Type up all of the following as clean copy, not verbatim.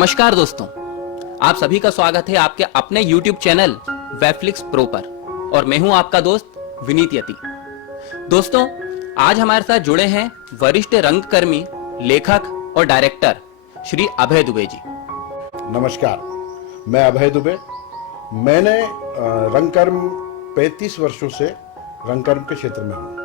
नमस्कार दोस्तों, आप सभी का स्वागत है आपके अपने YouTube चैनल वेबफ्लिक्स प्रो पर और मैं हूं आपका दोस्त विनीत यति। दोस्तों, आज हमारे साथ जुड़े हैं वरिष्ठ रंगकर्मी, लेखक और डायरेक्टर श्री अभय दुबे जी। नमस्कार, मैं अभय दुबे। मैंने रंगकर्म 35 वर्षों से रंगकर्म के क्षेत्र में हूँ।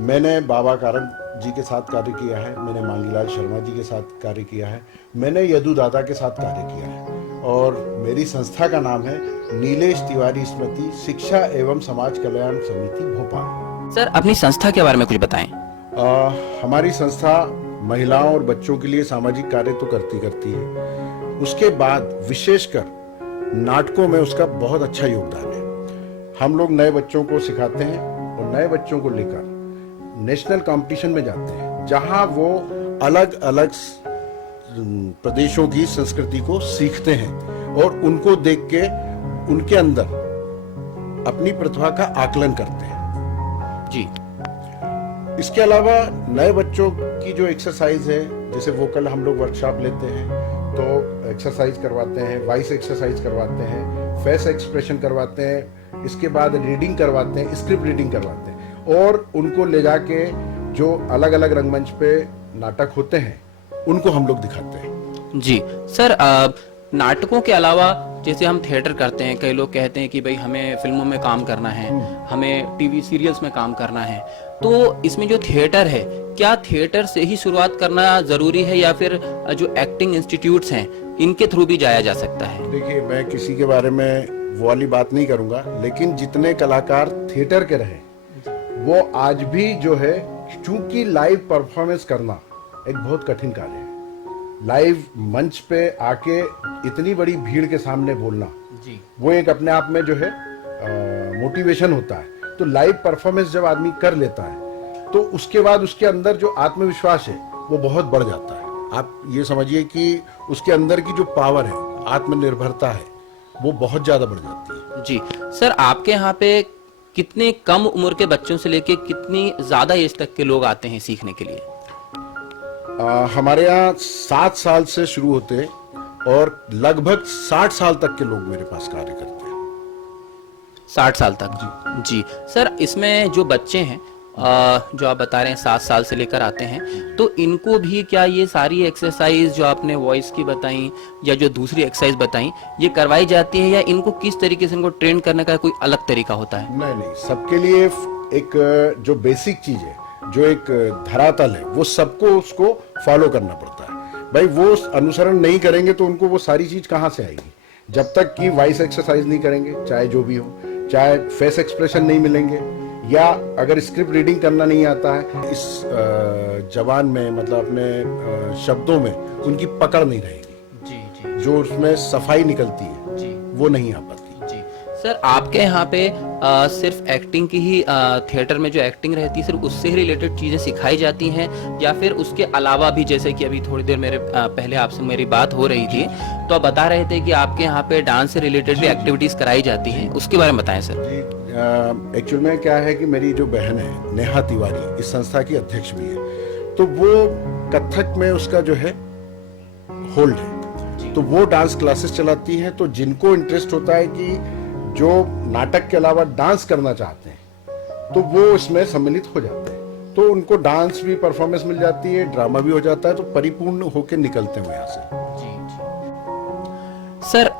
मैंने बाबा कारण जी के साथ कार्य किया है, मैंने मांगीलाल शर्मा जी के साथ कार्य किया है, मैंने यदु दादा के साथ कार्य किया है और मेरी संस्था का नाम है नीलेश तिवारी स्मृति शिक्षा एवं समाज कल्याण समिति भोपाल। सर, अपनी संस्था के बारे में कुछ बताएं। हमारी संस्था महिलाओं और बच्चों के लिए सामाजिक कार्य तो करती है, उसके बाद विशेषकर नाटकों में उसका बहुत अच्छा योगदान है। हम लोग नए बच्चों को सिखाते हैं और नए बच्चों को लेकर नेशनल कंपटीशन में जाते हैं, जहां वो अलग अलग प्रदेशों की संस्कृति को सीखते हैं और उनको देख के उनके अंदर अपनी प्रतिभा का आकलन करते हैं जी। इसके अलावा नए बच्चों की जो एक्सरसाइज है, जैसे वोकल हम लोग वर्कशॉप लेते हैं तो एक्सरसाइज करवाते हैं, वॉइस एक्सरसाइज करवाते हैं, फेस एक्सप्रेशन करवाते हैं, इसके बाद रीडिंग करवाते हैं, स्क्रिप्ट रीडिंग करवाते हैं और उनको ले जाके जो अलग अलग रंगमंच पे नाटक होते हैं उनको हम लोग दिखाते हैं जी। सर, नाटकों के अलावा जैसे हम थिएटर करते हैं, कई लोग कहते हैं कि भाई हमें फिल्मों में काम करना है, हमें टीवी सीरियल्स में काम करना है, तो इसमें जो थिएटर है, क्या थिएटर से ही शुरुआत करना जरूरी है या फिर जो एक्टिंग इंस्टीट्यूट्स हैं इनके थ्रू भी जाया जा सकता है? देखिए, मैं किसी के बारे में वो वाली बात नहीं करूंगा, लेकिन जितने कलाकार थिएटर के रहे वो आज भी जो है, चूंकि लाइव परफॉर्मेंस करना एक बहुत कठिन कार्य है। लाइव मंच पे आके इतनी बड़ी भीड़ के सामने बोलना जी, वो एक अपने आप में जो है मोटिवेशन होता है। तो लाइव परफॉर्मेंस जब आदमी कर लेता है तो उसके बाद उसके अंदर जो आत्मविश्वास है वो बहुत बढ़ जाता है। आप ये समझिए कि उसके अंदर की जो पावर है, आत्मनिर्भरता है, वो बहुत ज्यादा बढ़ जाती है जी। सर, आपके यहाँ पे कितने कम उम्र के बच्चों से लेके कितनी ज्यादा एज तक के लोग आते हैं सीखने के लिए? हमारे यहाँ 7 साल से शुरू होते हैं और लगभग 60 साल तक के लोग मेरे पास कार्य करते हैं। 60 साल तक जी। सर, इसमें जो बच्चे हैं जो आप बता रहे हैं 7 साल से लेकर आते हैं, तो इनको भी क्या ये सारी एक्सरसाइज जो आपने वॉइस की बताई या जो दूसरी एक्सरसाइज बताई ये करवाई जाती है या इनको किस तरीके से इनको ट्रेन करने का कोई अलग तरीका होता है? नहीं, सबके लिए एक जो बेसिक चीज है, जो एक धरातल है, वो सबको उसको फॉलो करना पड़ता है। भाई वो अनुसरण नहीं करेंगे तो उनको वो सारी चीज कहाँ से आएगी? जब तक कि वॉइस एक्सरसाइज नहीं करेंगे, चाहे जो भी हो, चाहे फेस एक्सप्रेशन नहीं मिलेंगे या अगर स्क्रिप्ट रीडिंग करना नहीं आता है, इस जबान में मतलब अपने शब्दों में उनकी पकड़ नहीं रहेगी जी। जो उसमें सफाई निकलती है जी, वो नहीं आ पाती जी। सर, आपके यहाँ पे सिर्फ एक्टिंग की ही थिएटर में जो एक्टिंग रहती है सिर्फ उससे ही रिलेटेड चीजें सिखाई जाती हैं या फिर उसके अलावा भी, जैसे कि अभी थोड़ी देर मेरे पहले आपसे मेरी बात हो रही थी तो आप बता रहे थे कि आपके यहाँ पे डांस से रिलेटेड भी एक्टिविटीज कराई जाती हैं, उसके बारे में बताएं सर। एक्चुअल में क्या है कि मेरी जो बहन है नेहा तिवारी, इस संस्था की अध्यक्ष भी है, तो वो कथक में उसका जो है होल्ड है, तो वो डांस क्लासेस चलाती हैं। तो जिनको इंटरेस्ट होता है कि जो नाटक के अलावा डांस करना चाहते हैं तो वो इसमें सम्मिलित हो जाते हैं, तो उनको डांस भी परफॉर्मेंस मिल जाती है, ड्रामा भी हो जाता है, तो परिपूर्ण होकर निकलते हैं यहाँ से जी। सर,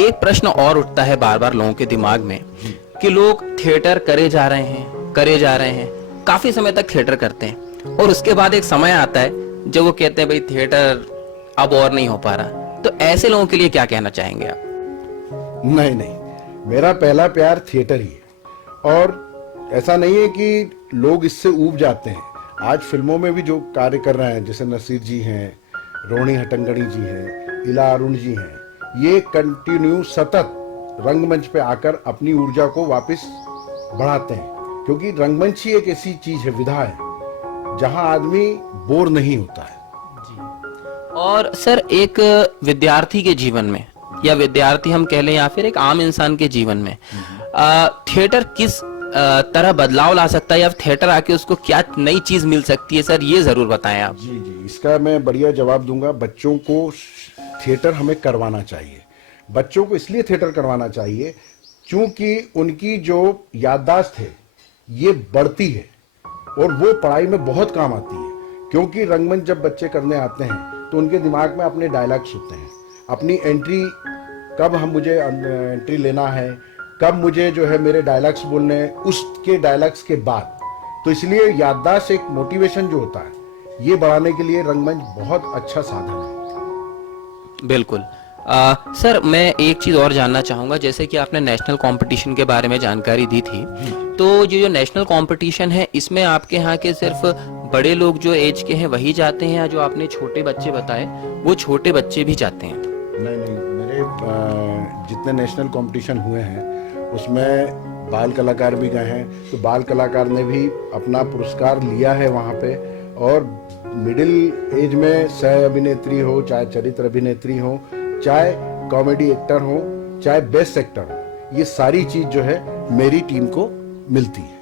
एक प्रश्न और उठता है बार बार लोगों के दिमाग में कि लोग थिएटर करे जा रहे हैं, काफी समय तक थिएटर करते हैं और उसके बाद एक समय आता है जब वो कहते हैं भाई थिएटर अब और नहीं हो पा रहा, तो ऐसे लोगों के लिए क्या कहना चाहेंगे आप? नहीं, मेरा पहला प्यार थिएटर ही है और ऐसा नहीं है कि लोग इससे ऊब जाते हैं। आज फिल्मों में भी जो कार्य कर रहे हैं, जैसे नसीर जी हैं, रोहिणी हट्टंगडी जी हैं, इला अरुण जी हैं, ये कंटिन्यू सतत रंगमंच पे आकर अपनी ऊर्जा को वापस बढ़ाते हैं, क्योंकि रंगमंच ही एक ऐसी चीज है, विधा है, जहां आदमी बोर नहीं होता है जी। और सर, एक विद्यार्थी के जीवन में या विद्यार्थी हम कह लें या फिर एक आम इंसान के जीवन में थिएटर किस तरह बदलाव ला सकता है या थिएटर आके उसको क्या नई चीज मिल सकती है, सर ये जरूर बताएं आप। जी, इसका मैं बढ़िया जवाब दूंगा। बच्चों को थिएटर हमें करवाना चाहिए। बच्चों को इसलिए थिएटर करवाना चाहिए क्योंकि उनकी जो याददाश्त है ये बढ़ती है और वो पढ़ाई में बहुत काम आती है। क्योंकि रंगमंच जब बच्चे करने आते हैं तो उनके दिमाग में अपने डायलॉग्स होते हैं, अपनी एंट्री, कब हम मुझे एंट्री लेना है, कब मुझे जो है मेरे डायलॉग्स बोलने हैं, उसके डायलॉग्स के बाद। तो इसलिए याददाश्त, एक मोटिवेशन जो होता है, ये बढ़ाने के लिए रंगमंच बहुत अच्छा साधन है। बिल्कुल। सर मैं एक चीज़ और जानना चाहूँगा, जैसे कि आपने नेशनल कंपटीशन के बारे में जानकारी दी थी, तो जो नेशनल कंपटीशन है इसमें आपके यहाँ के सिर्फ बड़े लोग जो एज के हैं वही जाते हैं, या जो आपने छोटे बच्चे बताए वो छोटे बच्चे भी जाते हैं? नहीं, मेरे जितने नेशनल कंपटीशन हुए हैं उसमें बाल कलाकार भी गए हैं, तो बाल कलाकार ने भी अपना पुरस्कार लिया है वहाँ पे। और मिडिल एज में सह अभिनेत्री हो, चाहे चरित्र अभिनेत्री हो, चाहे कॉमेडी एक्टर हो, चाहे बेस्ट एक्टर हो, ये सारी चीज जो है मेरी टीम को मिलती है।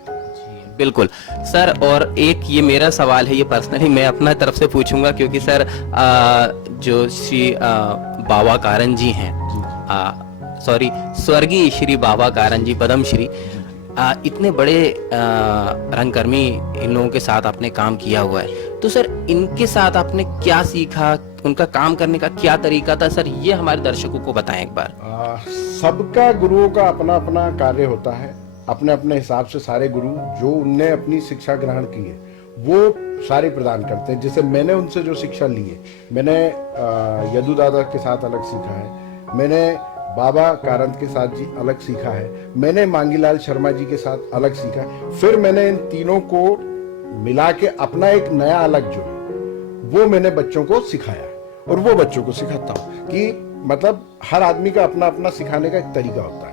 बिल्कुल सर। और एक ये मेरा सवाल है, ये पर्सनली मैं अपना तरफ से पूछूंगा, क्योंकि सर जो श्री बाबा कारन जी हैं, सॉरी स्वर्गीय श्री बाबा कारन जी पद्मश्री, इतने बड़े रंगकर्मी इन लोगों के साथ आपने काम किया हुआ है, तो सर इनके साथ आपने क्या सीखा, उनका काम करने का क्या तरीका था सर, ये हमारे दर्शकों को बताएं एक बार। सबका गुरुओं का अपना अपना कार्य होता है, अपने अपने हिसाब से सारे गुरु जो उनने अपनी शिक्षा ग्रहण की है वो सारे प्रदान करते हैं। जैसे मैंने उनसे जो शिक्षा ली है, मैंने यदु दादा के साथ अलग सीखा है, मैंने बाबा कारंत के साथ जी अलग सीखा है, मैंने मांगीलाल शर्मा जी के साथ अलग सीखा है, फिर मैंने इन तीनों को मिला के अपना एक नया अलग जो है वो मैंने बच्चों को सिखाया और वो बच्चों को सिखाता हूँ। कि मतलब हर आदमी का अपना अपना सिखाने का एक तरीका होता है।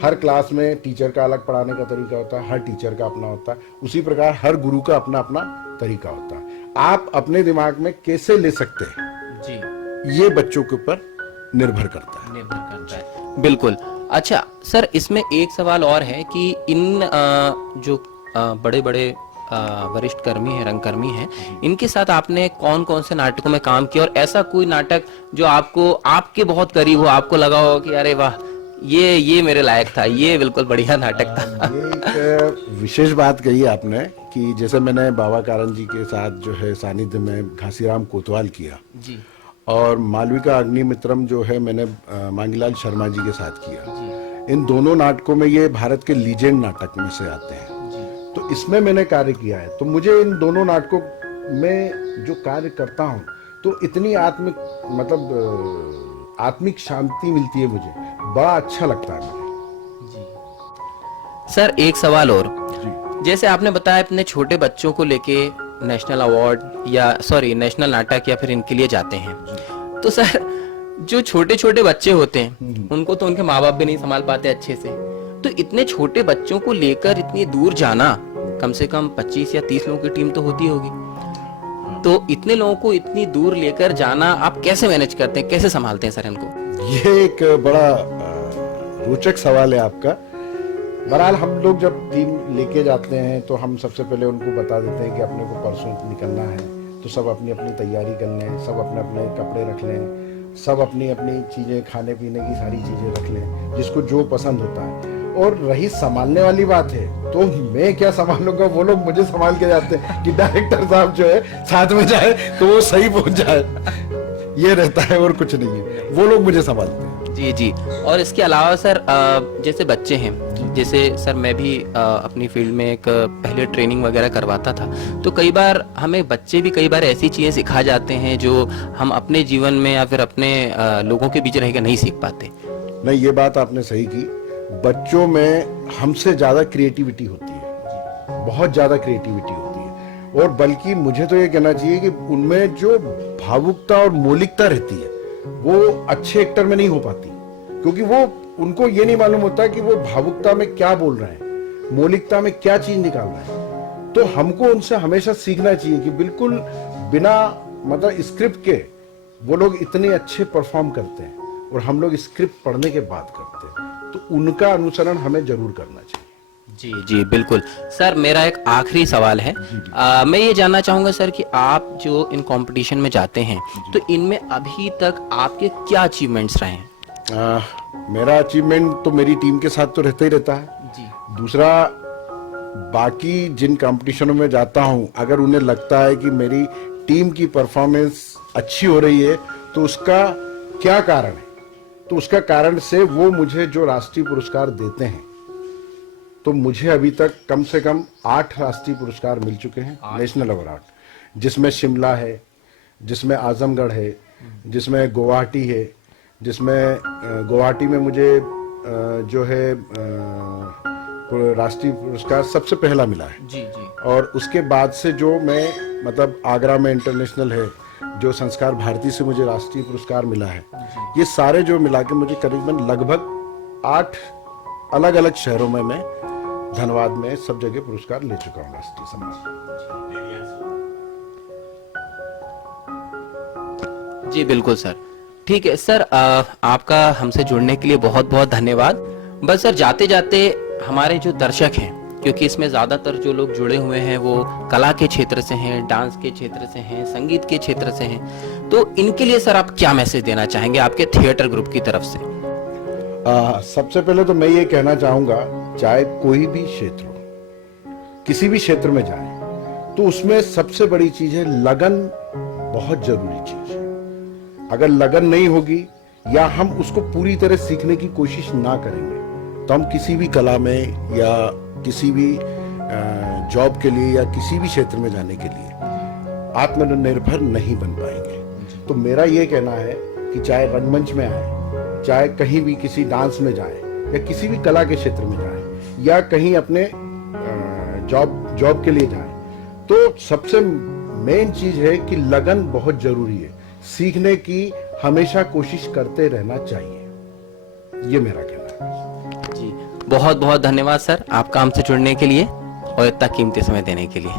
हर क्लास में टीचर का अलग पढ़ाने का तरीका होता है, हर टीचर का अपना होता है, उसी प्रकार हर गुरु का अपना अपना तरीका होता है। आप अपने दिमाग में कैसे ले सकते हैं जी, ये बच्चों के ऊपर निर्भर करता है। बिल्कुल। अच्छा सर, इसमें एक सवाल और है कि इन जो बड़े बड़े वरिष्ठ कर्मी हैं, रंगकर्मी हैं, इनके साथ आपने कौन कौन से नाटकों में काम किया, और ऐसा कोई नाटक जो आपको आपके बहुत करीब हो, आपको लगा हो कि अरे वाह ये मेरे लायक था, ये बिल्कुल बढ़िया नाटक था? ये एक विशेष बात कही आपने कि जैसे मैंने बाबा कारन जी के साथ जो है सानिध्य में घासीराम कोतवाल किया जी, और मालविका अग्निमित्रम जो है मैंने मांगीलाल शर्मा जी के साथ किया जी। इन दोनों नाटकों में ये भारत के लीजेंड नाटक में से आते हैं जी। तो इसमें मैंने कार्य किया है, तो मुझे इन दोनों नाटकों में जो कार्य करता हूँ तो इतनी आत्मिक शांति मिलती है, मुझे बड़ा अच्छा लगता है मुझे जी। सर एक सवाल और जी। जैसे आपने बताया अपने छोटे बच्चों को लेके नेशनल अवार्ड या नेशनल नाटक या फिर इनके लिए जाते हैं, तो सर जो छोटे छोटे बच्चे होते हैं उनको तो उनके माँ बाप भी नहीं संभाल पाते अच्छे से, तो इतने छोटे बच्चों को लेकर इतनी दूर जाना, कम से कम 25 या 30 लोगों की टीम तो होती होगी, तो इतने लोगों को इतनी दूर लेकर जाना आप कैसे मैनेज करते हैं, कैसे संभालते हैं सर इनको? ये एक बड़ा रोचक सवाल है आपका। बहरहाल हम लोग जब टीम लेके जाते हैं तो हम सबसे पहले उनको बता देते हैं कि अपने को परसों निकलना है, तो सब अपनी अपनी तैयारी कर लें, सब अपने अपने कपड़े रख लें, सब अपनी अपनी चीज़ें, खाने पीने की सारी चीज़ें रख लें, जिसको जो पसंद होता है। और रही संभालने वाली बात है, तो मैं क्या संभालूंगा, वो लोग मुझे संभाल के जाते हैं कि डायरेक्टर साहब जो है साथ में जाए तो वो सही पहुंच जाए, ये रहता है और कुछ नहीं है, वो लोग मुझे संभालते हैं। जी जी। और इसके अलावा सर जैसे बच्चे हैं, जैसे सर मैं भी अपनी फील्ड में एक पहले ट्रेनिंग वगैरह करवाता था, तो कई बार हमें बच्चे भी कई बार ऐसी चीज़ें सिखा जाते हैं जो हम अपने जीवन में या फिर अपने लोगों के बीच रह के नहीं सीख पाते। नहीं, ये बात आपने सही की। बच्चों में हमसे ज़्यादा क्रिएटिविटी होती है, बहुत ज़्यादा क्रिएटिविटी होती है, और बल्कि मुझे तो ये कहना चाहिए कि उनमें जो भावुकता और मौलिकता रहती है वो अच्छे एक्टर में नहीं हो पाती, क्योंकि वो उनको ये नहीं मालूम होता कि वो भावुकता में क्या बोल रहे हैं, मौलिकता में क्या चीज निकाल रहे हैं। तो हमको उनसे हमेशा सीखना चाहिए कि बिल्कुल बिना स्क्रिप्ट के वो लोग इतने अच्छे परफॉर्म करते हैं और हम लोग स्क्रिप्ट पढ़ने के बाद करते हैं, तो उनका अनुसरण हमें जरूर करना चाहिए। जी जी बिल्कुल सर, मेरा एक आखिरी सवाल है। मैं ये जानना चाहूंगा सर कि आप जो इन कंपटीशन में जाते हैं तो इनमें अभी तक आपके क्या अचीवमेंट्स रहे हैं? मेरा अचीवमेंट तो मेरी टीम के साथ तो रहता ही रहता है। जी दूसरा, बाकी जिन कंपटीशनों में जाता हूं, अगर उन्हें लगता है कि मेरी टीम की परफॉर्मेंस अच्छी हो रही है तो उसका क्या कारण है, तो उसका कारण से वो मुझे जो राष्ट्रीय पुरस्कार देते हैं, तो मुझे अभी तक कम से कम 8 राष्ट्रीय पुरस्कार मिल चुके हैं, नेशनल अवार्ड, जिसमें शिमला है, जिसमें आजमगढ़ है, जिसमें गुवाहाटी है, जिसमें गुवाहाटी में मुझे जो है राष्ट्रीय पुरस्कार सबसे पहला मिला है। जी जी और उसके बाद से जो मैं मतलब आगरा में इंटरनेशनल है, जो संस्कार भारती से मुझे राष्ट्रीय पुरस्कार मिला है, ये सारे जो मिला के मुझे करीबन लगभग 8 अलग अलग शहरों में मैं धनबाद में सब जगह पुरस्कार ले चुका हूँ राष्ट्रीय सम्मान। जी बिल्कुल सर। ठीक है सर, आपका हमसे जुड़ने के लिए बहुत बहुत धन्यवाद। बस सर, जाते जाते हमारे जो दर्शक हैं, क्योंकि इसमें ज़्यादातर जो लोग जुड़े हुए हैं वो कला के क्षेत्र से हैं, डांस के क्षेत्र से हैं, संगीत के क्षेत्र से हैं, तो इनके लिए सर आप क्या मैसेज देना चाहेंगे आपके थिएटर ग्रुप की तरफ से? सबसे पहले तो मैं ये कहना चाहूँगा, चाहे कोई भी क्षेत्र हो, किसी भी क्षेत्र में जाए, तो उसमें सबसे बड़ी चीज़ है लगन। बहुत जरूरी चीज़ है। अगर लगन नहीं होगी या हम उसको पूरी तरह सीखने की कोशिश ना करेंगे तो हम किसी भी कला में या किसी भी जॉब के लिए या किसी भी क्षेत्र में जाने के लिए आत्मनिर्भर नहीं बन पाएंगे। तो मेरा ये कहना है कि चाहे रंगमंच में आए, चाहे कहीं भी किसी डांस में जाए या किसी भी कला के क्षेत्र में जाए या कहीं अपने जॉब के लिए जाए, तो सबसे मेन चीज है कि लगन बहुत जरूरी है। सीखने की हमेशा कोशिश करते रहना चाहिए, ये मेरा कहना है। जी बहुत बहुत धन्यवाद सर आपका हमसे जुड़ने के लिए और इतना कीमती समय देने के लिए।